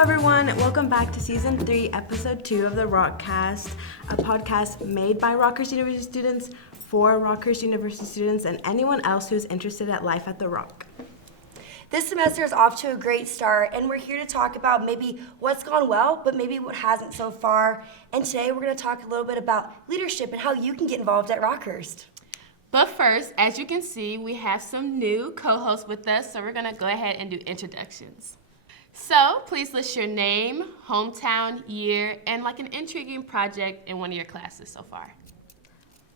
everyone. Welcome back to Season 3, Episode 2 of the Rockhurst, a podcast made by Rockhurst University students for Rockhurst University students and anyone else who's interested at life at the Rock. This semester is off to a great start, and we're here to talk about maybe what's gone well, but maybe what hasn't so far. And today we're going to talk a little bit about leadership and how you can get involved at Rockhurst. But first, as you can see, we have some new co-hosts with us, so we're going to go ahead and do introductions. So please list your name, hometown, year, and like an intriguing project in one of your classes so far.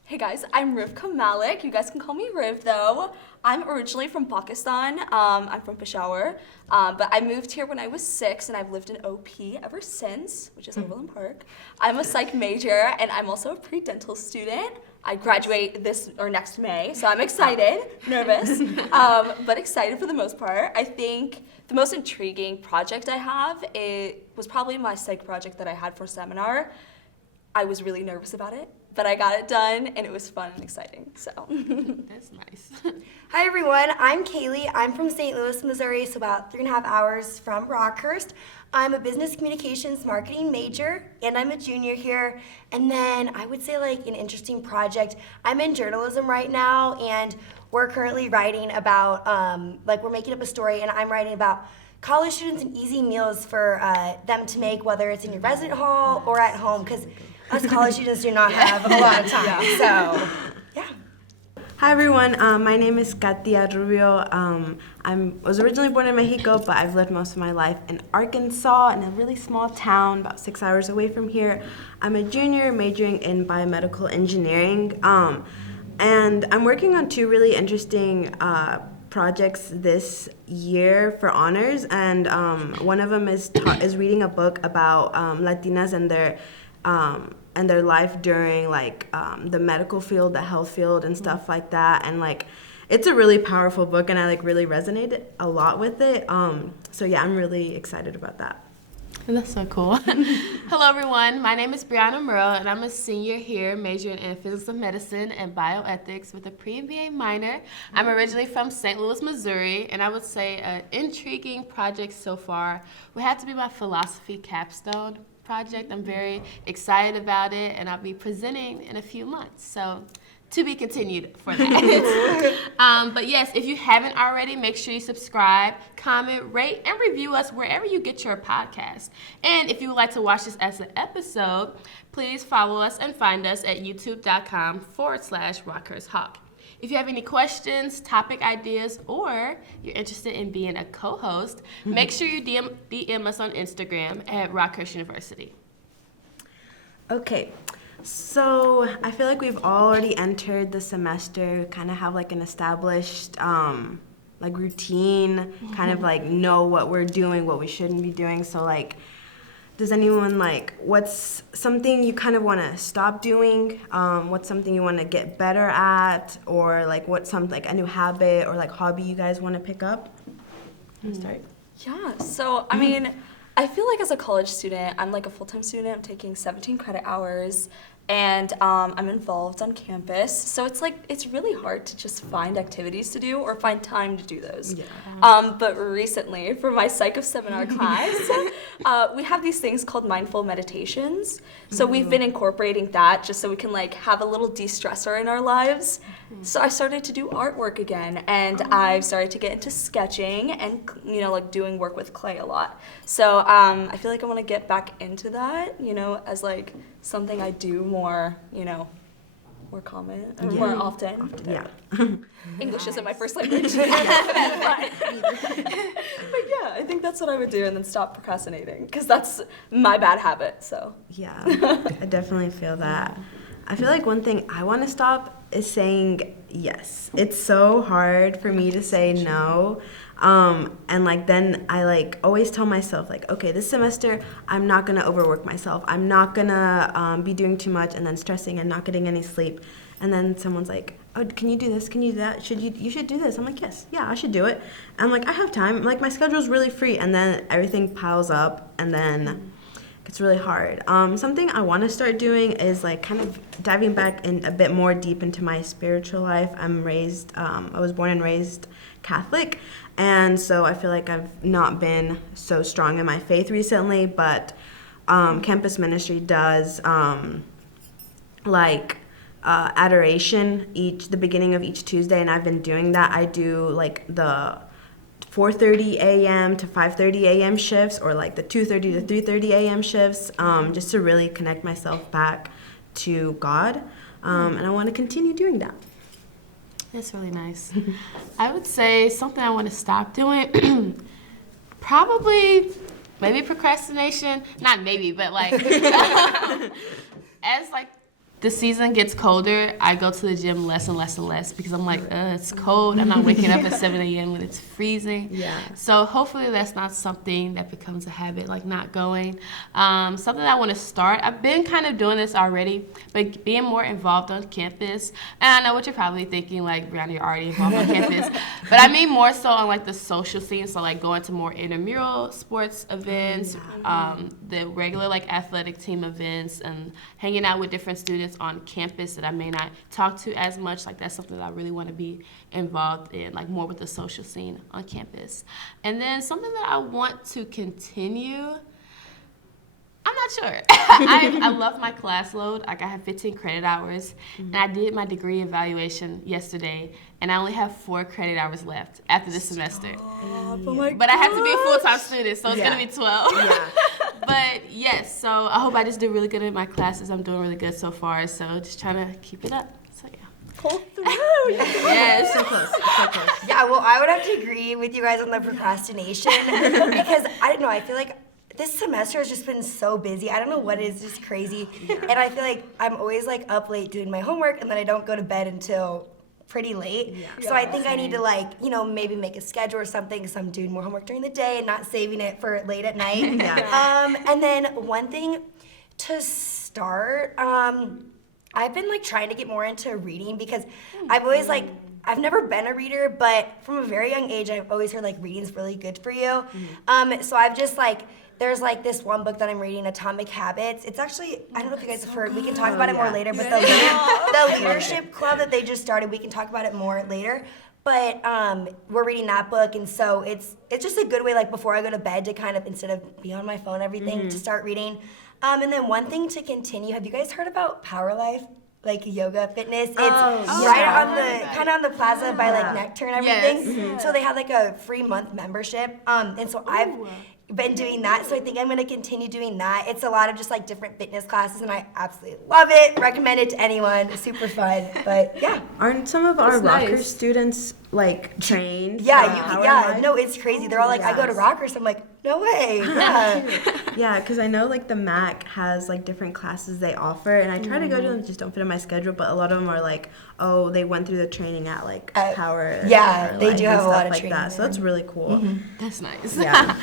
Hey guys, I'm Riv Malik. You guys can call me Riv though. I'm originally from Pakistan. I'm from Peshawar, but I moved here when I was 6 and I've lived in OP ever since, which is Overland Park. I'm a psych major and I'm also a pre-dental student. I graduate next May, so I'm excited, nervous, but excited for the most part. I think the most intriguing project I have, it was probably my psych project that I had for seminar. I was really nervous about it, but I got it done, and it was fun and exciting, so. That's nice. Hi everyone, I'm Kaylie. I'm from St. Louis, Missouri, so about 3.5 hours from Rockhurst. I'm a business communications marketing major, and I'm a junior here. And then I would say like an interesting project, I'm in journalism right now, and we're currently writing about, we're making up a story, and I'm writing about college students and easy meals for them to make, whether it's in your resident hall or at home, because us college students do not have a lot of time, so yeah. Hi everyone, my name is Katia Rubio. I was originally born in Mexico, but I've lived most of my life in Arkansas, in a really small town about 6 hours away from here. I'm a junior majoring in biomedical engineering, and I'm working on 2 really interesting projects this year for honors, and one of them is reading a book about Latinas and their life during the medical field, the health field, and stuff like that. And it's a really powerful book, and I really resonated a lot with it. So yeah, I'm really excited about that. That's so cool. Hello everyone, my name is Bri'Yana and I'm a senior here majoring in physics of medicine and bioethics with a pre-MBA minor. I'm originally from St. Louis, Missouri, and I would say an intriguing project so far would have to be my philosophy capstone project. I'm very excited about it, and I'll be presenting in a few months, so to be continued for that. But yes, if you haven't already, make sure you subscribe, comment, rate, and review us wherever you get your podcast. And if you would like to watch this as an episode, please follow us and find us at youtube.com/RockhurstHawk. If you have any questions, topic ideas, or you're interested in being a co-host, make sure you DM us on Instagram at Rockhurst University. Okay, so I feel like we've already entered the semester, kind of have an established routine, kind of know what we're doing, what we shouldn't be doing. So does anyone what's something you kind of want to stop doing? What's something you want to get better at, or what's something a new habit or hobby you guys want to pick up? Start. Yeah, so I mean, I feel like as a college student, I'm a full-time student. I'm taking 17 credit hours, and I'm involved on campus. So it's really hard to just find activities to do or find time to do those. Yeah. But recently, for my Psych of Seminar class, we have these things called mindful meditations. So we've been incorporating that just so we can have a little de-stressor in our lives. So I started to do artwork again, and I've started to get into sketching and doing work with clay a lot. So I feel like I want to get back into that, as something I do more, more common, or more often. Yeah. English isn't my first language. But yeah, I think that's what I would do, and then stop procrastinating, because that's my bad habit, so. Yeah, I definitely feel that. I feel like one thing I want to stop is saying yes. It's so hard for me to say no. And then I always tell myself okay, this semester I'm not gonna overwork myself. I'm not gonna be doing too much and then stressing and not getting any sleep. And then someone's oh, can you do this? Can you do that? You should do this. I'm yes, yeah, I should do it. And I have time. My schedule's really free, and then everything piles up, and then it's really hard. Something I want to start doing is like kind of diving back in a bit more deep into my spiritual life. I was born and raised Catholic, and so I feel like I've not been so strong in my faith recently, but campus ministry does adoration the beginning of each Tuesday, and I've been doing that. I do like the 4:30 a.m. to 5:30 a.m. shifts, or like the 2:30 to 3:30 a.m. shifts, just to really connect myself back to God, and I want to continue doing that. That's really nice. I would say something I want to stop doing, probably maybe procrastination. Not maybe, but like as like the season gets colder, I go to the gym less and less and less because I'm like, it's cold. I'm not waking up at 7 a.m. when it's freezing. Yeah. So hopefully that's not something that becomes a habit, like not going. Something I want to start, I've been kind of doing this already, but being more involved on campus. And I know what you're probably thinking, like, Bri'Yana, you're already involved on campus. But I mean more so on like the social scene, so like going to more intramural sports events, the regular like athletic team events, and hanging out with different students on campus that I may not talk to as much. Like that's something that I really want to be involved in, like more with the social scene on campus. And then something that I want to continue, I'm not sure. I love my class load. Like I have 15 credit hours, and I did my degree evaluation yesterday, and I only have 4 credit hours left after this semester. But I have to be a full-time student, so it's going to be 12. Yeah. But yes, so I hope I just do really good in my classes. I'm doing really good so far, so just trying to keep it up. So yeah. Pull through. Yeah, So close. So close. Yeah, well, I would have to agree with you guys on the procrastination because I don't know. I feel like this semester has just been so busy. I don't know what it is, just crazy. And I feel like I'm always like up late doing my homework, and then I don't go to bed until pretty late. So I think I need to like, maybe make a schedule or something because I'm doing more homework during the day and not saving it for late at night. And then one thing to start, I've been like trying to get more into reading because I've always like, I've never been a reader, but from a very young age, I've always heard like reading's really good for you. So I've just like, there's like this one book that I'm reading, Atomic Habits. It's actually, I don't know if you guys have heard, we can talk about it more later, but the leadership club that they just started, we can talk about it more later. But we're reading that book, and so it's just a good way, like before I go to bed, to kind of, instead of be on my phone, everything, to start reading. And then one thing to continue, have you guys heard about Power Life? Like yoga fitness, it's right on the kind of on the plaza by like Nectar and everything. So they have like a free month membership, and so I've been doing that, so I think I'm going to continue doing that. It's a lot of just like different fitness classes, and I absolutely love it. Recommend it to anyone. It's super fun. But yeah. Aren't some of our That's Rockhurst nice. students like trained? Yeah, no, it's crazy. They're all like, I go to Rockhurst. I'm like, no way. Yeah, because I know like the MAC has like different classes they offer, and I try to go to them, just don't fit in my schedule. But a lot of them are like, oh, they went through the training at like Power. Yeah, or, they like, do and have a lot stuff of like training that. So there. that's really cool. That's nice. Yeah.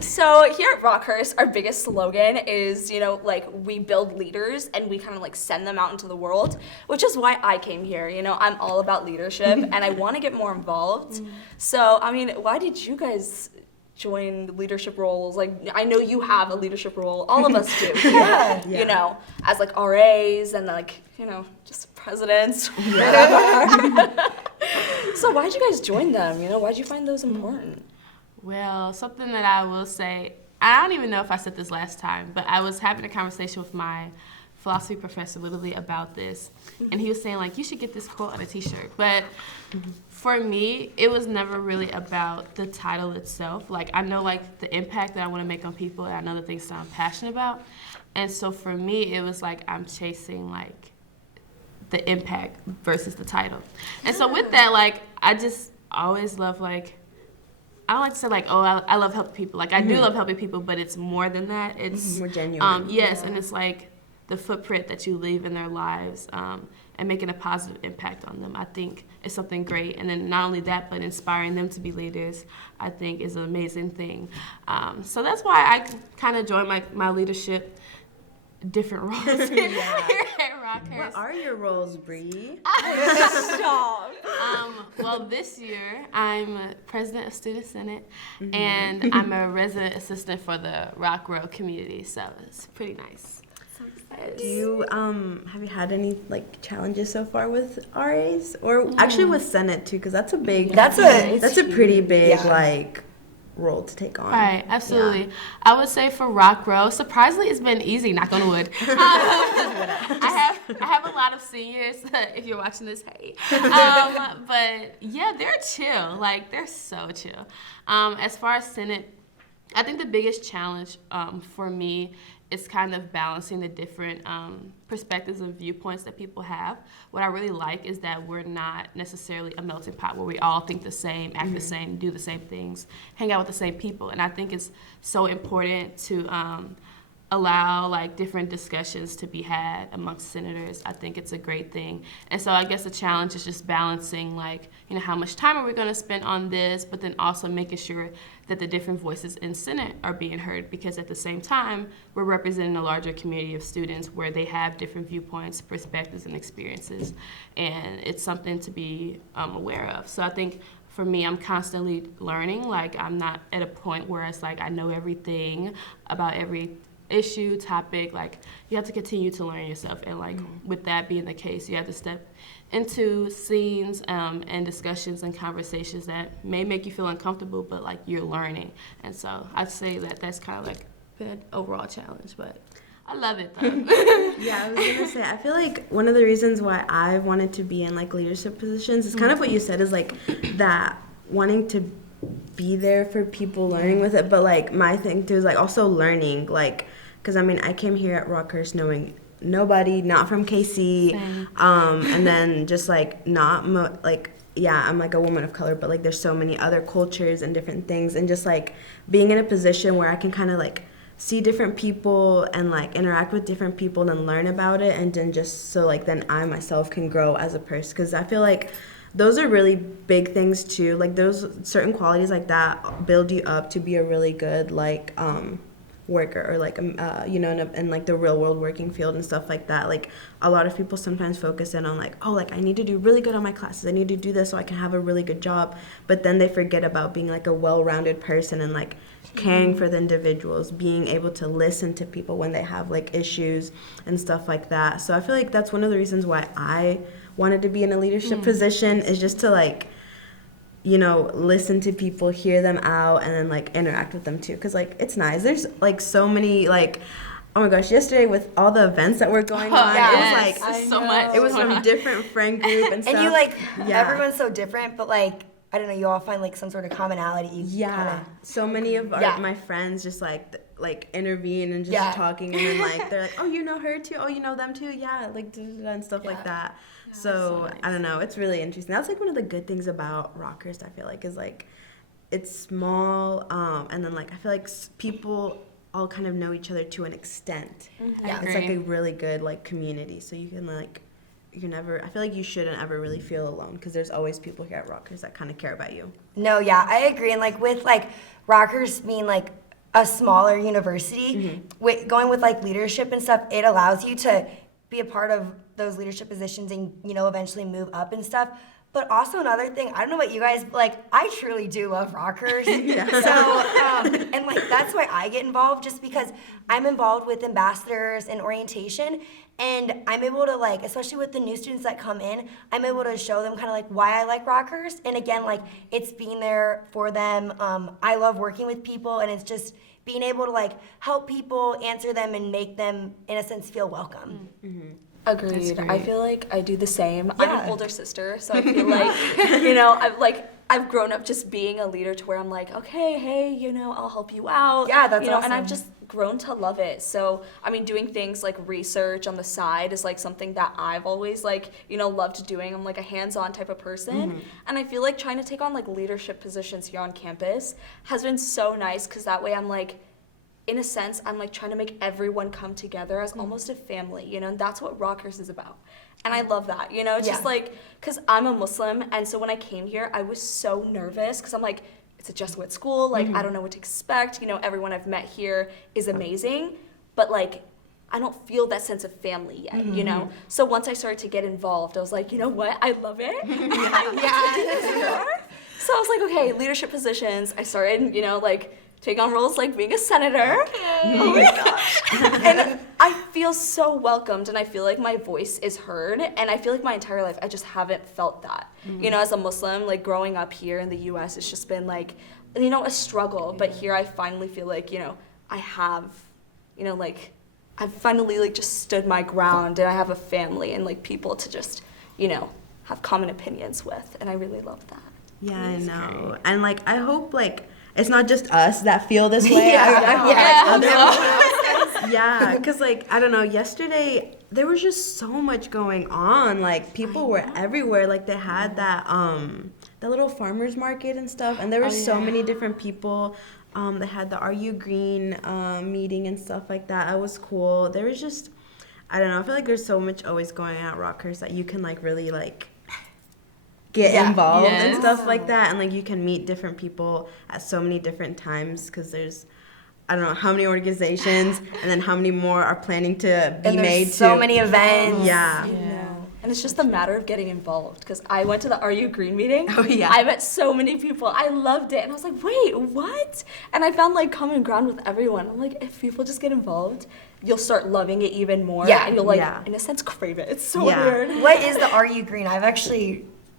So here at Rockhurst, our biggest slogan is, like we build leaders and we kind of like send them out into the world, which is why I came here. I'm all about leadership and I want to get more involved. So, I mean, why did you guys join leadership roles? Like, I know you have a leadership role. All of us do. Yeah. As like RAs and like, just presidents. So why'd you guys join them? Why'd you find those important? Well, something that I will say, I don't even know if I said this last time, but I was having a conversation with my philosophy professor literally about this, and he was saying like, you should get this quote on a t-shirt. But for me, it was never really about the title itself. Like, I know like the impact that I want to make on people, and I know the things that I'm passionate about. And so for me, it was like I'm chasing like the impact versus the title. And so with that, like, I just always love like, I don't like to say like, oh, I love helping people. Like, I do love helping people, but it's more than that. It's More genuine. Yes, and it's like the footprint that you leave in their lives, and making a positive impact on them, I think is something great. And then not only that, but inspiring them to be leaders, I think is an amazing thing. So that's why I kind of joined my leadership different roles here at Rockhurst. What are your roles, Bree? Stop. Well, this year I'm president of Student Senate, and I'm a resident assistant for the Rock Row community, so it's pretty nice. Do you have you had any like challenges so far with RAs or actually with Senate too? Because that's a big that's a pretty big like role to take on. Right, absolutely. Yeah. I would say for Rock Row, surprisingly, it's been easy. Knock on wood. I have a lot of seniors. If you're watching this, hey. But yeah, they're chill. Like they're so chill. As far as Senate, I think the biggest challenge for me is kind of balancing the different perspectives and viewpoints that people have. What I really like is that we're not necessarily a melting pot where we all think the same, act the same, do the same things, hang out with the same people. And I think it's so important to allow like different discussions to be had amongst senators. I think it's a great thing. And so I guess the challenge is just balancing like, you know, how much time are we gonna spend on this, but then also making sure that the different voices in Senate are being heard, because at the same time, we're representing a larger community of students where they have different viewpoints, perspectives, and experiences. And it's something to be aware of. So I think for me, I'm constantly learning. Like I'm not at a point where it's like I know everything about every issue, topic. Like you have to continue to learn yourself, and like with that being the case, you have to step into scenes and discussions and conversations that may make you feel uncomfortable, but like you're learning. And so I'd say that that's kind of like the overall challenge, but I love it though. Yeah, I was gonna say, I feel like one of the reasons why I wanted to be in like leadership positions is kind of what you said, is like that wanting to be there for people, learning with it, but like my thing too is like also learning, like, because I mean I came here at Rockhurst knowing nobody, not from KC, and then just like yeah, I'm like a woman of color, but like there's so many other cultures and different things, and just like being in a position where I can kind of like see different people and like interact with different people and learn about it, and then just so like then I myself can grow as a person, because I feel like those are really big things too. Like those certain qualities like that build you up to be a really good like worker, or like you know, in like the real world working field and stuff like that. Like a lot of people sometimes focus in on like, oh, like I need to do really good on my classes, I need to do this so I can have a really good job, but then they forget about being like a well-rounded person and like caring for the individuals, being able to listen to people when they have like issues and stuff like that. So I feel like that's one of the reasons why I wanted to be in a leadership position, is just to like, you know, listen to people, hear them out, and then like interact with them too, because like it's nice. There's like so many like, oh my gosh, yesterday with all the events that were going on, yes. It was like so much. It was from different friend group and stuff. And you like everyone's so different, but like I don't know, you all find like some sort of commonality. So many of my friends just like intervene and just talking, and then like they're like, oh, you know her too, oh, you know them too, like and stuff like that. So nice. I don't know, it's really interesting. That's like one of the good things about Rockhurst, I feel like, is like it's small, and then like I feel like people all kind of know each other to an extent. It's like a really good like community, so you can like, you never, I feel like you shouldn't ever really feel alone, because there's always people here at Rockhurst that kind of care about you. No, yeah, I agree. And like with like Rockhurst being like a smaller university, going with like leadership and stuff, it allows you to be a part of those leadership positions and, you know, eventually move up and stuff. But also another thing, I don't know about you guys, but like I truly do love Rockhurst. So, and like that's why I get involved, just because I'm involved with ambassadors and orientation, and I'm able to like, especially with the new students that come in, I'm able to show them kind of like why I like Rockhurst. And again, like it's being there for them. I love working with people, and it's just being able to like help people, answer them, and make them in a sense feel welcome. Agreed. I feel like I do the same. I'm an older sister, so I feel like, you know, I've grown up just being a leader to where I'm like, okay, hey, you know, I'll help you out. Yeah, that's you know, awesome. And I've just grown to love it. So, I mean, doing things like research on the side is like something that I've always like, you know, loved doing. I'm like a hands-on type of person. And I feel like trying to take on like leadership positions here on campus has been so nice, because that way I'm like, in a sense, I'm like trying to make everyone come together as almost a family, you know, and that's what Rockhurst is about. And I love that, you know, it's just like, because I'm a Muslim, and so when I came here, I was so nervous, because I'm like, it's a Jesuit school, like, I don't know what to expect, you know, everyone I've met here is amazing, but like, I don't feel that sense of family yet, you know? So once I started to get involved, I was like, you know what? I love it. I want to do this more. So I was like, okay, leadership positions. I started, you know, like, take on roles like being a senator. Oh my gosh. And I feel so welcomed, and I feel like my voice is heard, and I feel like my entire life I just haven't felt that. You know, as a Muslim, like growing up here in the US, it's just been like, you know, a struggle. But here I finally feel like, you know, I have, you know, like, I've finally like just stood my ground, and I have a family and like people to just, you know, have common opinions with, and I really love that. Yeah, I know. Great. And like I hope like it's not just us that feel this way. Yeah, because like I don't know, yesterday there was just so much going on. Like people were everywhere. Like they had that little farmers market and stuff, and there were so many different people. They had the Are You Green meeting and stuff like that. It was cool. There was just, I don't know, I feel like there's so much always going on at Rockhurst that you can like really like get involved and stuff like that, and like you can meet different people at so many different times because there's I don't know how many organizations and then how many more are planning to be made too. So many events. Yeah. And it's just a matter of getting involved, because I went to the Are You Green meeting. Oh, yeah. I met so many people. I loved it. And I was like, wait, what? And I found like common ground with everyone. I'm like, if people just get involved, you'll start loving it even more. Yeah. And you'll like, in a sense, crave it. It's so weird. What is the Are You Green? I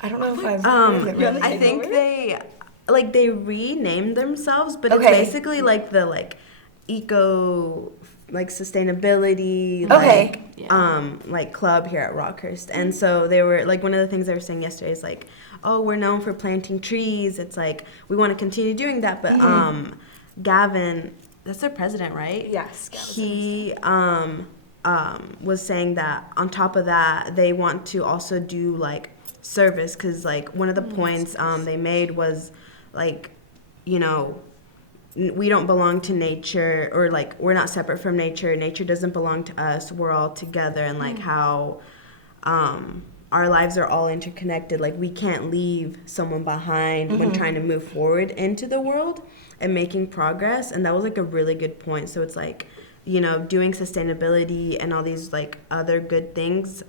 don't know if I've heard of it really. I think they renamed themselves, but it's basically like the like eco like sustainability like club here at Rockhurst. And so they were like, one of the things they were saying yesterday is like, oh, we're known for planting trees. It's like we want to continue doing that, but Gavin, that's their president, right? Yes. He was saying that on top of that they want to also do like service, because like one of the points they made was like, you know, we don't belong to nature, or like we're not separate from nature. Nature doesn't belong to us. We're all together, and like how our lives are all interconnected. Like we can't leave someone behind when trying to move forward into the world and making progress. And that was like a really good point. So it's like, you know, doing sustainability and all these like other good things,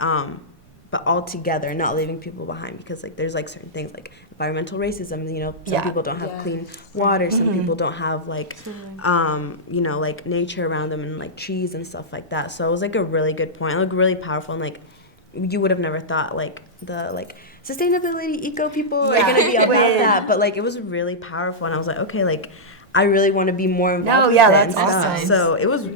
but all together, not leaving people behind, because like there's like certain things like environmental racism, you know, some people don't have clean water, some people don't have like you know, like nature around them and like trees and stuff like that. So it was like a really good point, like really powerful, and like you would have never thought like the like sustainability eco people are gonna be about that, but like it was really powerful, and I was like, okay, like I really want to be more involved with it. That's awesome. So it was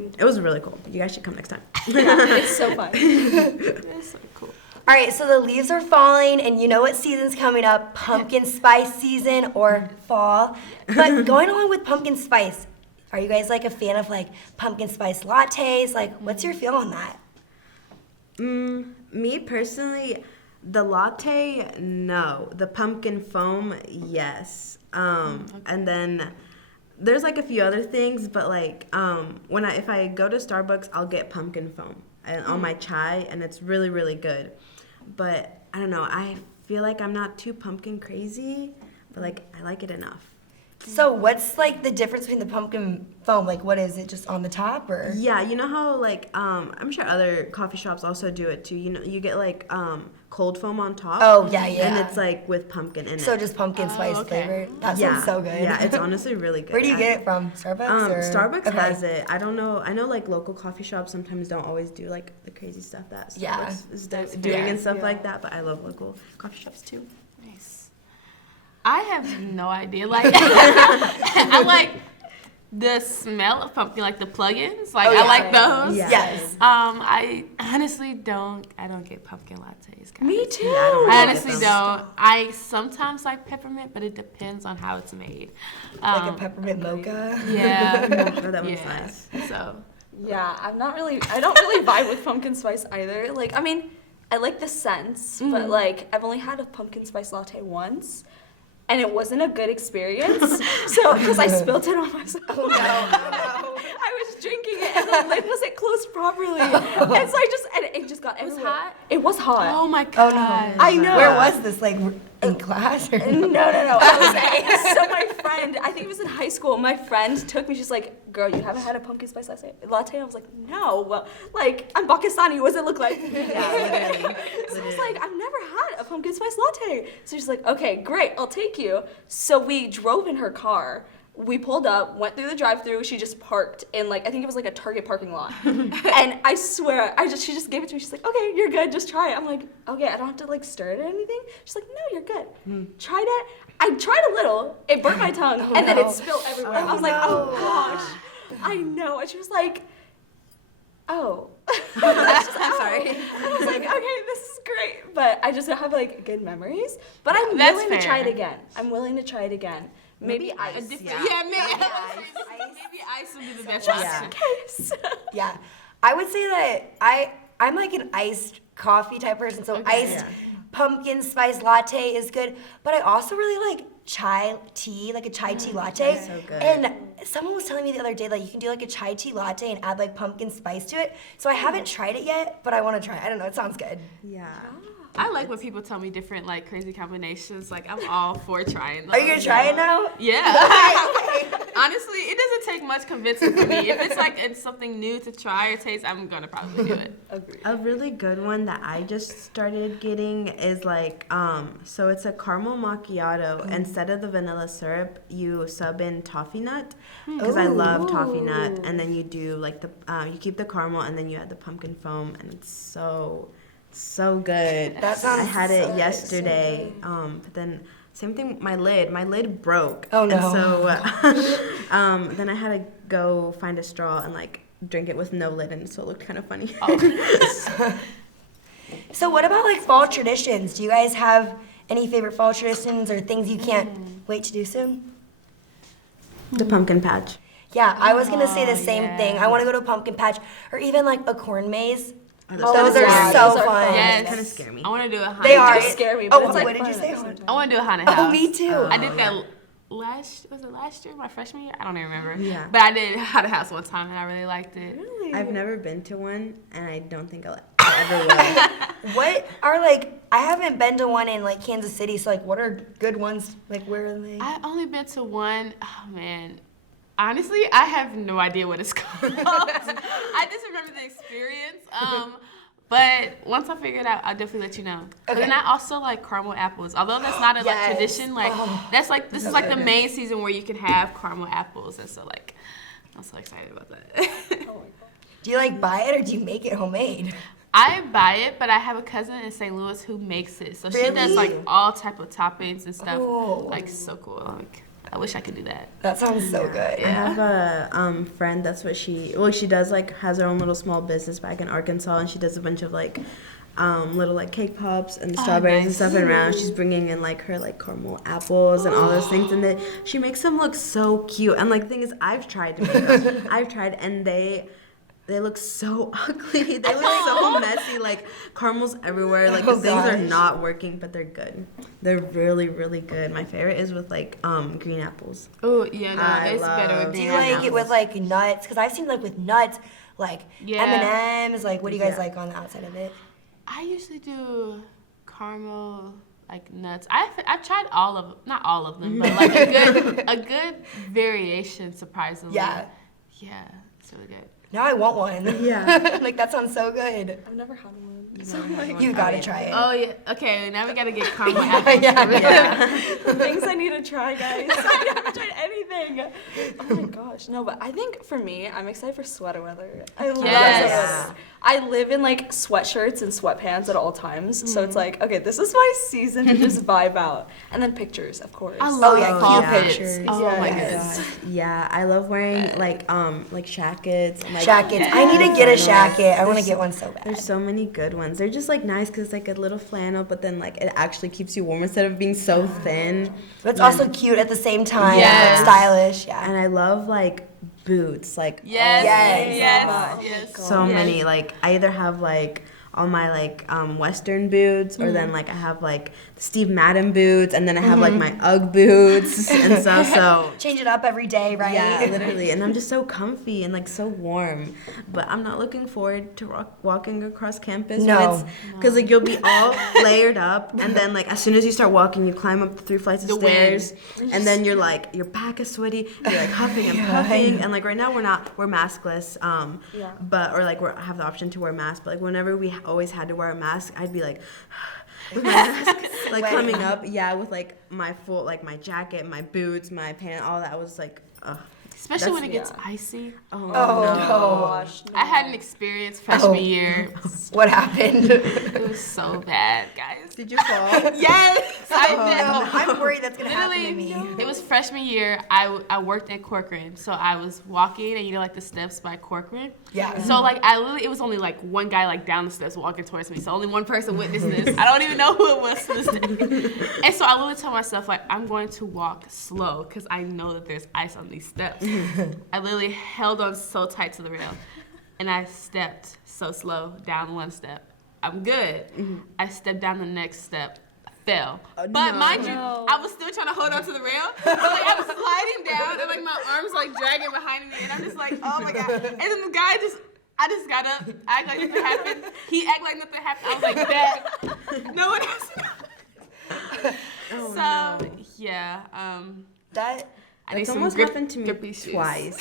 really cool. You guys should come next time. It's so fun. It's so cool. All right, so the leaves are falling, and you know what season's coming up, pumpkin spice season or fall. But going along with pumpkin spice, are you guys like a fan of like pumpkin spice lattes? Like, what's your feel on that? Me personally, the latte, no. The pumpkin foam, yes. And then there's like a few other things, but like if I go to Starbucks, I'll get pumpkin foam on my chai, and it's really, really good. But I don't know, I feel like I'm not too pumpkin crazy, but like I like it enough. So what's like the difference between the pumpkin foam? Like what is it, just on the top or? Yeah, you know how like I'm sure other coffee shops also do it too. You know, you get like cold foam on top. Oh yeah. And it's like with pumpkin in it. So just pumpkin spice flavored. That sounds so good. Yeah, it's honestly really good. Where do you get it from? Starbucks? Or? Starbucks has it. I don't know. I know like local coffee shops sometimes don't always do like the crazy stuff that Starbucks is doing and stuff like that. But I love local coffee shops too. Nice. I have no idea. Like I like the smell of pumpkin, like the plugins. Like I like those. Yes. I honestly don't get pumpkin lattes, guys. Me too. Yeah, I honestly don't. I sometimes like peppermint, but it depends on how it's made. Like a peppermint mocha. Yeah. That one's nice. So. Yeah, I don't really vibe with pumpkin spice either. Like, I mean, I like the scents, but like I've only had a pumpkin spice latte once. And it wasn't a good experience, so because I spilled it on myself. Oh no! I was drinking it, and the lid wasn't closed properly. And so it just got everywhere. hot? It was hot. Oh my Oh god. no. I know. Where was this? Like in class or? No. So my friend, I think it was in high school, my friend took me, she's like, girl, you haven't had a pumpkin spice latte? I was like, no. Well, like, I'm Pakistani, what does it look like? Yeah, literally. So I was like, I've never had a pumpkin spice latte. So she's like, okay, great, I'll take you. So we drove in her car. We pulled up, went through the drive-thru. She just parked in I think it was like a Target parking lot. And I swear, she just gave it to me. She's like, okay, you're good, just try it. I'm like, okay, I don't have to stir it or anything. She's like, no, you're good. Tried it. I tried a little. It burnt my tongue, and then it spilled everywhere. I was like, oh gosh, I know. And she was like, oh. I'm sorry. I was like, okay, this is great, but I just don't have good memories. But I'm That's willing to try it fair. again. I'm willing to try it again. Maybe ice. Maybe Maybe ice would be the best Just option. in case. Yeah, I would say that I'm like an iced coffee type person, so iced pumpkin spice latte is good. But I also really like chai tea, like a chai tea latte. That's so good. And someone was telling me the other day that you can do like a chai tea latte and add pumpkin spice to it. So I haven't tried it yet, but I want to try it. I don't know, it sounds good. Yeah. I like when people tell me different crazy combinations. I'm all for trying those. Are you gonna try it now? Yeah. Okay. Honestly, it doesn't take much convincing for me. If it's something new to try or taste, I'm gonna probably do it. Agreed. A really good one that I just started getting is so it's a caramel macchiato. Instead of the vanilla syrup, you sub in toffee nut because I love toffee nut, and then you do you keep the caramel and then you add the pumpkin foam, and it's so good. That sounds I had so it good, yesterday, but then same thing. My lid broke. Oh, no. And so then I had to go find a straw and drink it with no lid, and so it looked kind of funny. So what about fall traditions? Do you guys have any favorite fall traditions or things you can't wait to do soon? The pumpkin patch. Yeah, I was gonna say the same yeah. thing. I want to go to a pumpkin patch or even a corn maze. Oh, Those so are fun. so Those are fun. fun. Yes. Kind of scare me. I want to do a haunted. They are. They scare me, but Oh, it's what did fun you at say? the same time. I want to do a haunted house. Oh, me too. I did that last year, my freshman year? I don't even remember. Yeah. But I did haunted house one time and I really liked it. Really? I've never been to one, and I don't think I ever will. What are I haven't been to one in Kansas City, so what are good ones? Where are they? I only been to one. Oh man. Honestly, I have no idea what it's called. I just remember the experience. But once I figure it out, I'll definitely let you know. But then I also like caramel apples. Although that's not a Yes. tradition, that's this is the main season where you can have caramel apples, and so I'm so excited about that. Do you buy it or do you make it homemade? I buy it, but I have a cousin in St. Louis who makes it. So she does Really? all type of toppings and stuff. Oh. So cool. I wish I could do that. That sounds so good. I have a friend. That's what she does. Has her own little small business back in Arkansas, and she does a bunch of little cake pops and strawberries and nice. stuff around. She's bringing in her caramel apples and all those things, and then she makes them look so cute. And the thing is, I've tried to make them. I've tried, and they look so ugly. They look so messy. Caramels everywhere. The things are not working, but they're good. They're really, really good. My favorite is with green apples. Oh yeah, no, I it's better love- with Do you green like it with nuts? Because I've seen with nuts, Yeah. M&Ms. What do you guys Yeah. like on the outside of it? I usually do caramel, nuts. I've tried not all of them, but a good variation. Surprisingly, Yeah. it's really good. Now I want one. Yeah. That sounds so good. I've never had one. So you gotta try it. Oh yeah. Okay, now we gotta get caramel apples. Yeah. Things I need to try, guys. I haven't tried anything. Oh my gosh. No, but I think for me, I'm excited for sweater weather. I love Yes. sweater. I live in sweatshirts and sweatpants at all times. So it's okay, this is my season to just vibe out. And then pictures, of course. I love yeah, fall cute fits. pictures. Oh Yes. my Yes. goodness. Yeah, I love wearing jackets. And, Jackets. I need to get a jacket. I want to get one so bad. There's so many good ones. They're just nice because it's a little flannel, but then it actually keeps you warm instead of being so thin. But it's also cute at the same time. Yes. Stylish. Yeah. And I love boots. Yes. Yes. Yes. Oh Yes. so Yes. many. I either have all my like Western boots, or then like I have like Steve Madden boots, and then I have like my UGG boots and stuff. So Change it up every day, right? yeah, literally, and I'm just so comfy and like so warm. But I'm not looking forward to walking across campus. No. Because like you'll be all layered up, and then like as soon as you start walking, you climb up 3 flights of stairs, and then you're like your back is sweaty, you're like huffing and puffing, and like right now we're maskless, but or like I have the option to wear a mask, but like whenever we always had to wear a mask, I'd be like. With my mask, like coming up, with like my full, like my jacket, my boots, my pants, all that. I was like, ugh. Especially when it gets icy. Oh, no. Gosh, no. I had an experience freshman year. What happened? It was so bad, guys. Did you fall? Yes, I did. No, I'm worried that's gonna happen to me. It was freshman year. I worked at Corcoran, so I was walking, and you know, like the steps by Corcoran. Yeah. So like it was only like one guy like down the steps walking towards me. So only one person witnessed this. I don't even know who it was to this day. And so I literally told myself like I'm going to walk slow because I know that there's ice on these steps. I literally held on so tight to the rail, and I stepped so slow down one step. I'm good. I stepped down the next step. Fell. But mind you, I was still trying to hold on to the rail. So, like, I'm sliding down, and like my arms like dragging behind me, and I'm just like, oh my god. And then the guy I just got up, act like nothing happened. He act like nothing happened. I was like, that. No one else. Yeah. I need It's some almost happened to me grippy shoes. twice.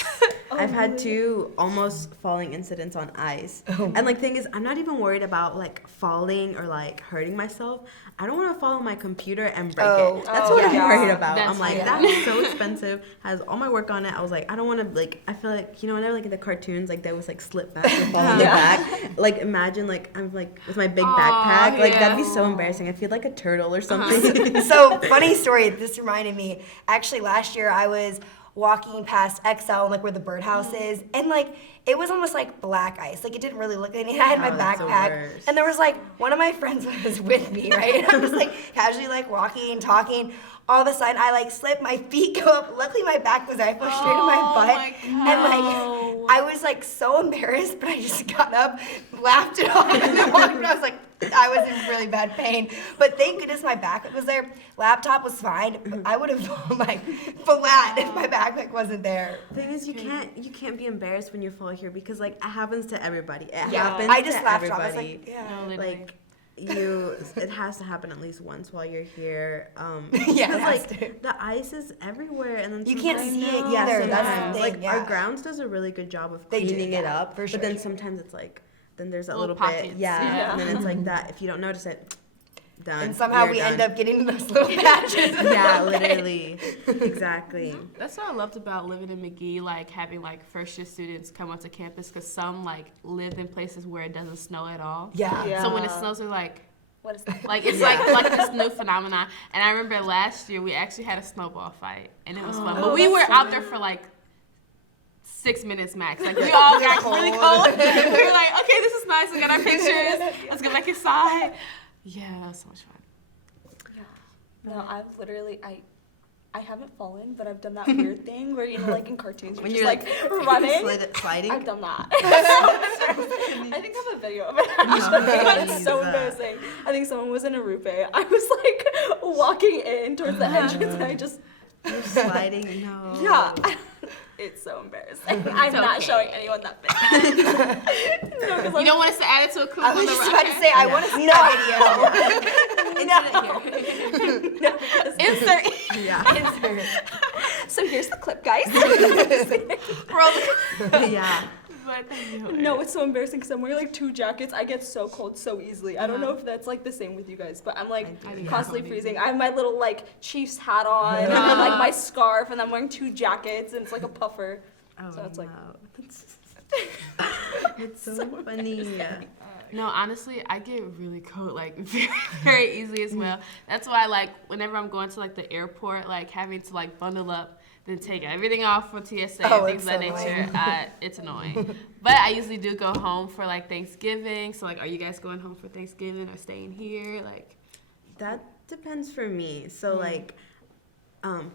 I've had 2 almost falling incidents on ice. And like thing is, I'm not even worried about like falling or like hurting myself. I don't want to fall on my computer and break it. That's what I'm worried about. I'm like, that's so expensive. Has all my work on it. I was like, I don't want to like. I feel like whenever like in the cartoons, like they was like slip back and fall on the back. Like imagine like I'm like with my big backpack. Like that'd be so embarrassing. I feel like a turtle or something. So funny story. This reminded me. Actually, last year I was walking past XL, like where the birdhouse is, and like it was almost like black ice. Like it didn't really look like anything. I had my backpack, and there was like one of my friends was with me, right? And I'm just like casually like walking and talking. All of a sudden, I like slip, my feet go up. Luckily, my back was there. I fell straight on my butt, and like I was like so embarrassed, but I just got up, laughed it off, and then walked. And I was like, I was in really bad pain. But thank goodness my backpack was there. Laptop was fine. But I would have fallen like flat if my backpack wasn't there. The thing is, you can't be embarrassed when you fall here because like it happens to everybody. It happens I just to laughed everybody. off. I was like, yeah. Like it has to happen at least once while you're here. Yeah, it has like to. the ice is everywhere, and then You can't sometimes- see it either. That's the sometimes, thing, like yeah. our grounds does a really good job of They do, cleaning it yeah, up, for sure. but then sometimes it's like then there's a Little little pockets. bit, and then it's like that. If you don't notice it, done. And somehow You're we done. end up getting those little patches. Yeah, literally, exactly. That's what I loved about living in McGee, like having like first year students come onto campus because some like lived in places where it doesn't snow at all. Yeah. So when it snows, they're like, What is that? like it's like this new phenomenon. And I remember last year we actually had a snowball fight, and it was fun. But we were out there for like 6 minutes max. Like we all got really cold. We were like, okay, this is nice. We got our pictures. Let's go back inside. Yeah, that was so much fun. No, I've literally I haven't fallen, but I've done that weird thing where like in cartoons you're just like running. Sliding. I've done that. I think I have a video of it actually. That's so embarrassing. I think someone was in Arupe. I was like walking in towards the entrance and I just You're sliding. No. yeah. It's so embarrassing. I'm not showing anyone that video. No, You don't want us to add it to a clip I on was the just about to say, I want to see that video. Insert. Yeah. So here's the clip, guys. Yeah. But No, it's so embarrassing because I'm wearing like 2 jackets. I get so cold so easily. I don't know if that's like the same with you guys, but I'm like constantly freezing. I have my little like Chiefs hat on, and then like my scarf, and I'm wearing 2 jackets, and it's like a puffer. Oh, So it's like- no. It's so funny. No, honestly, I get really cold like very, very easily as well. That's why like whenever I'm going to like the airport, like having to like bundle up, then take everything off for TSA and things of that nature, it's annoying. But I usually do go home for like Thanksgiving. So like, are you guys going home for Thanksgiving or staying here? Like, That depends for me. So like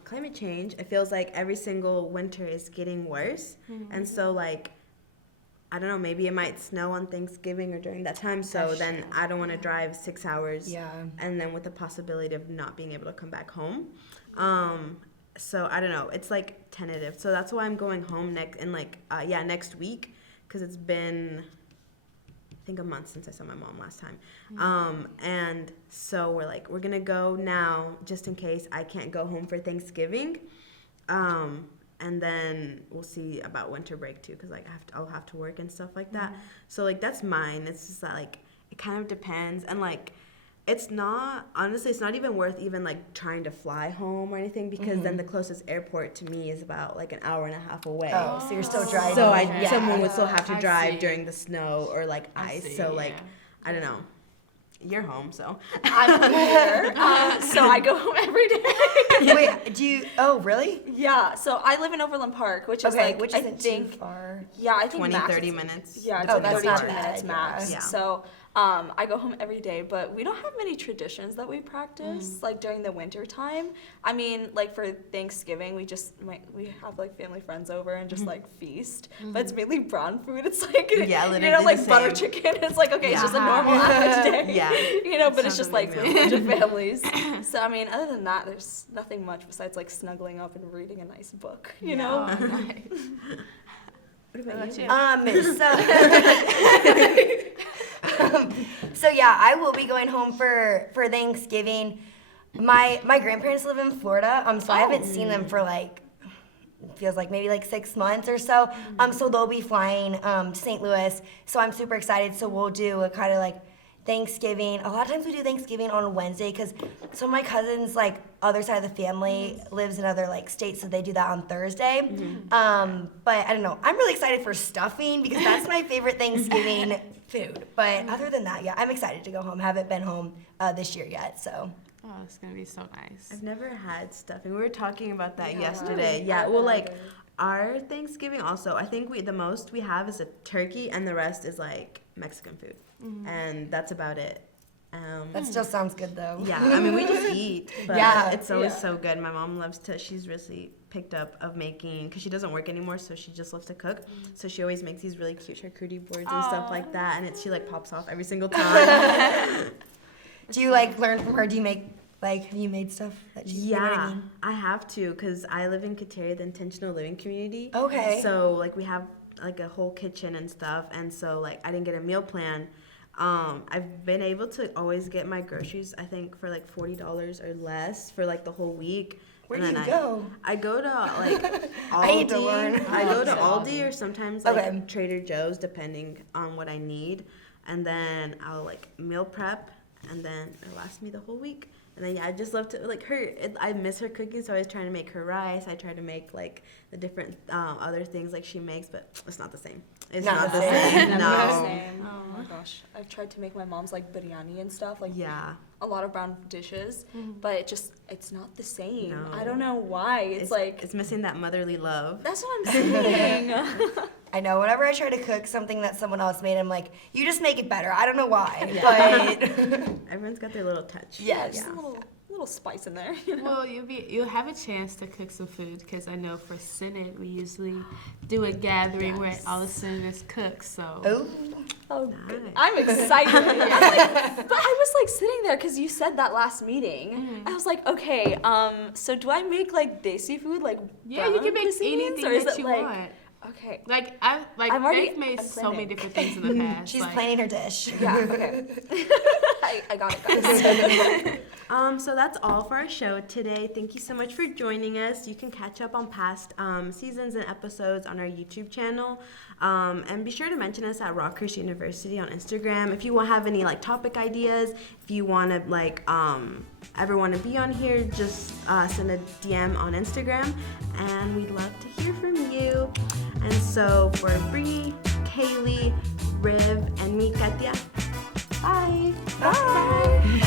climate change, it feels like every single winter is getting worse. And so like I don't know, maybe it might snow on Thanksgiving or during that time, so then I don't want to drive 6 hours. Yeah. And then with the possibility of not being able to come back home. So I don't know. It's like tentative. So that's why I'm going home next week, because it's been, I think, a month since I saw my mom last time. And so we're going to go now just in case I can't go home for Thanksgiving. And then we'll see about winter break too, because like I'll have to work and stuff like that. So like that's mine. It's just that like it kind of depends, and like it's not even worth even like trying to fly home or anything, because then the closest airport to me is about like an hour and a half away. Oh, so you're still driving. So Okay. someone would still have to I drive see. during the snow or like ice. see, So like yeah. I don't know. You're home, so. I'm here, so I go home every day. Wait, do you? Oh, really? Yeah, so I live in Overland Park, which is like, which I isn't think, too far. yeah, I think 20, max 30 is- minutes. Yeah, it's Oh, like that's 32 not bad, minutes max. yeah. So I go home every day, but we don't have many traditions that we practice like during the winter time. I mean, like for Thanksgiving, we have like family friends over and just like feast, but it's mainly brown food. It's like literally like the butter same. chicken. It's like okay, it's just a Yeah. normal average day. Yeah. But it's Sounds just like for a amazing. bunch of families. So I mean, other than that, there's nothing much besides like snuggling up and reading a nice book. You know. Oh, nice. What about you? So yeah, I will be going home for Thanksgiving. My grandparents live in Florida, so I haven't seen them for like, it feels like maybe like 6 months or so. So they'll be flying to St. Louis. So I'm super excited. So we'll do a kind of like Thanksgiving. A lot of times we do Thanksgiving on a Wednesday because some of my cousins, like other side of the family, lives in other like states, so they do that on Thursday. But I don't know. I'm really excited for stuffing because that's my favorite Thanksgiving food. But other than that, yeah, I'm excited to go home. Haven't been home this year yet, so. Oh, it's gonna be so nice. I've never had stuffing. We were talking about that yesterday. Yeah, well, like our Thanksgiving also, I think the most we have is a turkey, and the rest is like Mexican food, and that's about it. That still sounds good though. Yeah, I mean we just eat, but Yeah. it's always so good. My mom loves to. She's really picked up of making, because she doesn't work anymore, so she just loves to cook. So she always makes these really cute charcuterie boards and stuff like that, and she like pops off every single time. Do you like learn from her? Do you make have you made stuff that you know what I mean? I have to, because I live in Katia, the intentional living community. Okay. So like we have like a whole kitchen and stuff, and so like I didn't get a meal plan. I've been able to always get my groceries, I think, for like $40 or less for like the whole week. Where And do you then go? I go to like Aldi. I need to learn. I go to Aldi or sometimes like Okay. Trader Joe's, depending on what I need. And then I'll like meal prep, and then it'll last me the whole week. And then I just love to like I miss her cooking, so I was trying to make her rice. I try to make like the different other things like she makes, but it's not the same. It's not the same. No. Same. Oh my gosh. I've tried to make my mom's like biryani and stuff, like Yeah. a lot of brown dishes, but it's not the same. No. I don't know why. It's like it's missing that motherly love. that's what I'm saying. I know. Whenever I try to cook something that someone else made, I'm like, you just make it better. I don't know why, but Everyone's got their little touch. Yes. Just a little spice in there. Well, you'll have a chance to cook some food, because I know for Senate we usually do a gathering where all the senators cook. So oh, Oh, Nice. I'm excited. But I was like sitting there because you said that last meeting. I was like, okay, so do I make like desi food, like yeah, you can brown make cuisines, anything or is that it you like, want. okay, Like I'm already- Faith made I'm so many planning. different things in the past. she's like, planning her dish. yeah, okay, I got it, guys. So that's all for our show today. Thank you so much for joining us. You can catch up on past seasons and episodes on our YouTube channel. And be sure to mention us at Rockhurst University on Instagram. If you have any like topic ideas, if you want to like ever want to be on here, just send a DM on Instagram, and we'd love to hear from you. And so for Bree, Kaylie, Riv, and me, Katia, bye. Bye.